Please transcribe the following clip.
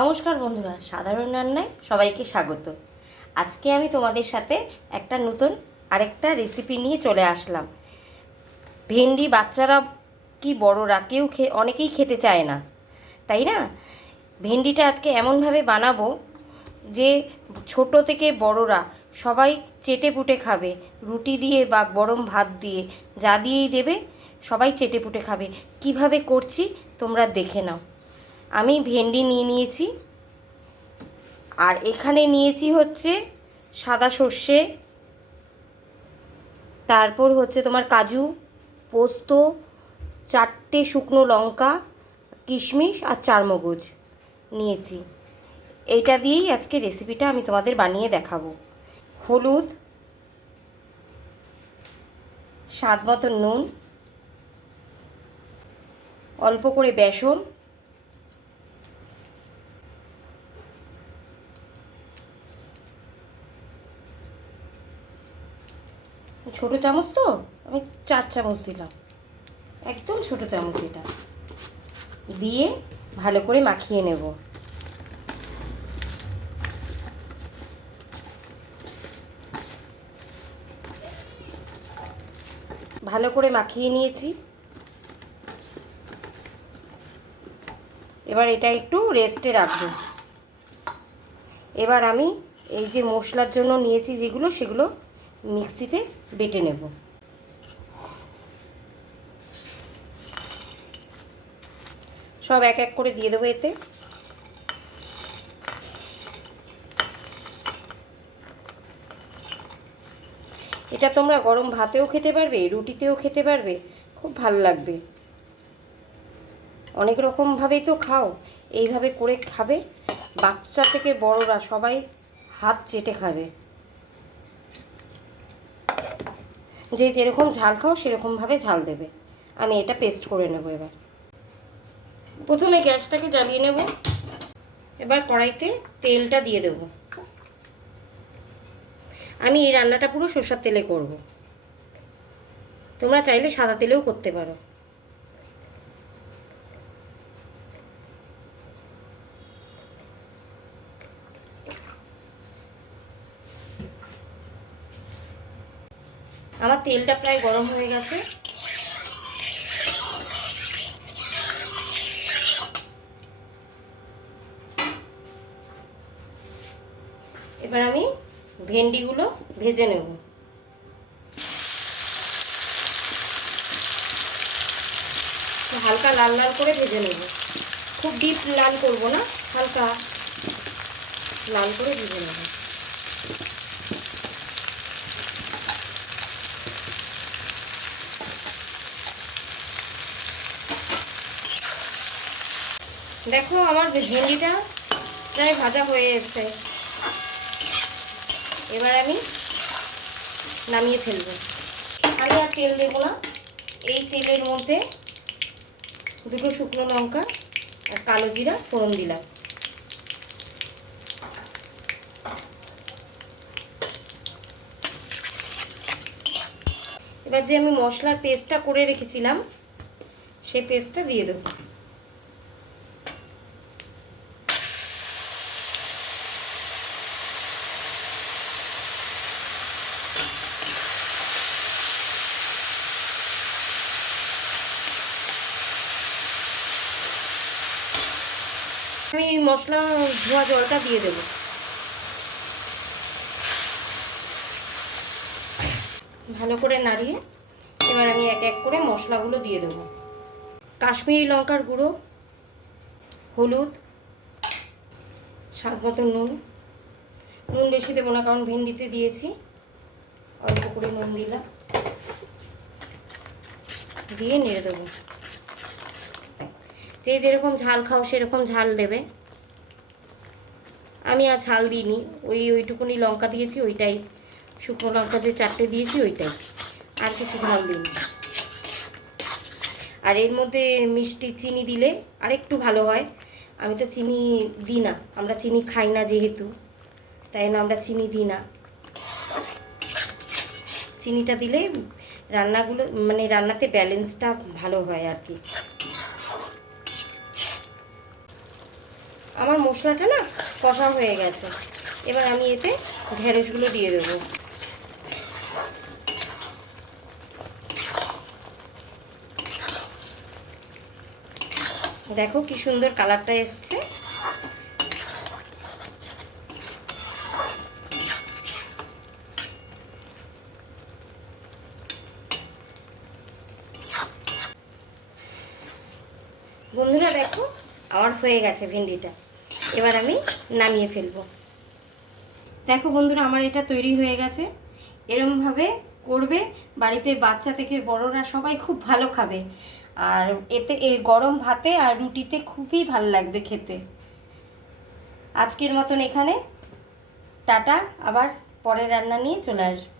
নমস্কার বন্ধুরা, সাধারণ রান্নায় সবাইকে স্বাগত। আজকে আমি তোমাদের সাথে একটা নতুন আরেকটা রেসিপি নিয়ে চলে আসলাম। ভেন্ডি বাচ্চারা কি বড়রা কেউ খে অনেকেই খেতে চায় না, তাই না? ভেন্ডিটা আজকে এমনভাবে বানাবো যে ছোট থেকে বড়রা সবাই চেটে পুটে খাবে, রুটি দিয়ে বা গরম ভাত দিয়ে, যা দিয়েই দেবে সবাই চেটে পুটে খাবে। কীভাবে করছি তোমরা দেখে নাও। আমি ভেন্ডি নিয়ে নিয়েছি। আর এখানে নিয়েছি হচ্ছে সাদা সর্ষে। তারপর হচ্ছে তোমার কাজু, পোস্ত, চারটে শুকনো লঙ্কা, কিশমিশ আর চারমগজ নিয়েছি। এইটা দিয়েই আজকে রেসিপিটা আমি তোমাদের বানিয়ে দেখাবো। হলুদ, স্বাদ মতো নুন, অল্প করে বেসন ছোট চামচ তো, আমি চার চামচ দিলাম। একদম ছোট চামচ এটা। দিয়ে ভালো করে মাখিয়ে নেব। ভালো করে মাখিয়ে নিয়েছি। এবার এটা একটু রেস্টে রাখব। এবার আমি এই যে মশলার জন্য নিয়েছি যেগুলো, সেগুলো মিক্সিতে বেটে নেব। সব এক এক করে দিয়ে দেবো এতে। এটা তোমরা গরম ভাতেও খেতে পারবে, রুটিতেও খেতে পারবে, খুব ভালো লাগবে। অনেক রকমভাবেই তো খাও, এইভাবে করে খাবে, বাচ্চা থেকে বড়রা সবাই হাত চেটে খাবে। যে যেরকম ঝাল খাও, সেরকমভাবে ঝাল দেবে। আমি এটা পেস্ট করে নেব এবার। প্রথমে গ্যাসটাকে জ্বালিয়ে নেব। এবার কড়াইতে তেলটা দিয়ে দেব। আমি এই রান্নাটা পুরো সরষার তেলে করব। তোমরা চাইলে সাদা তেলেও করতে পারো। আমার তেলটা প্রায় গরম হয়ে গেছে। এবার আমি ভেন্ডিগুলো ভেজে নেব। হালকা লাল লাল করে ভেজে নেব। খুব ডিপ লাল করব না, হালকা লাল করে ভেজে নেব। দেখো আমার ভেন্ডিটা প্রায় ভাজা হয়ে এসছে। এবার আমি নামিয়ে ফেলব। আমি আর তেল দেবো না। এই তেলের মধ্যে দুটো শুকনো লঙ্কা আর কালো জিরা ফোড়ন দিলাম। এবার যে আমি মশলার পেস্টটা করে রেখেছিলাম, সেই পেস্টটা দিয়ে দেবো। আমি মশলা, ধোয়া জলটা দিয়ে দেব। ভালো করে নাড়িয়ে এবার আমি এক এক করে মশলাগুলো দিয়ে দেব। কাশ্মীরি লঙ্কার গুঁড়ো, হলুদ, স্বাদ মতো নুন। নুন বেশি দেবো না, কারণ ভেন্ডিতে দিয়েছি। অল্প করে নুন দিলাম। দিয়ে নেড়ে দেবো। যে যেরকম ঝাল খাও, সেরকম ঝাল দেবে। আমি আর ঝাল দিইনি। ওই ওইটুকুনি লঙ্কা দিয়েছি, ওইটাই। শুকনো লঙ্কা যে চারটে দিয়েছি, ওইটাই। আর কিছু ঝাল দিইনি। আর এর মধ্যে মিষ্টি চিনি দিলে আরেকটু ভালো হয়। আমি তো চিনি দিই না। আমরা চিনি খাই না যেহেতু, তাই না আমরা চিনি দিই না। চিনিটা দিলে রান্নাগুলো মানে রান্নাতে ব্যালেন্সটা ভালো হয় আর কি। আমার মশলাটা না কষা হয়ে গেছে। এবার আমি এতে ঢেঁড়সগুলো দিয়ে দেবো। দেখো কি সুন্দর কালারটা এসছে। বন্ধুরা দেখো, আমার হয়ে গেছে ভেন্ডিটা। এবার আমি নামিয়ে ফেলব। দেখো বন্ধুরা, আমার এটা তৈরি হয়ে গেছে। এরমভাবে করবে। বাড়িতে বাচ্চা থেকে বড়রা সবাই খুব ভালো খাবে। আর এতে এই গরম ভাতে আর রুটিতে খুবই ভালো লাগবে খেতে। আজকের মতন এখানে। টাটা, আবার পরের রান্না নিয়ে চলে আসব।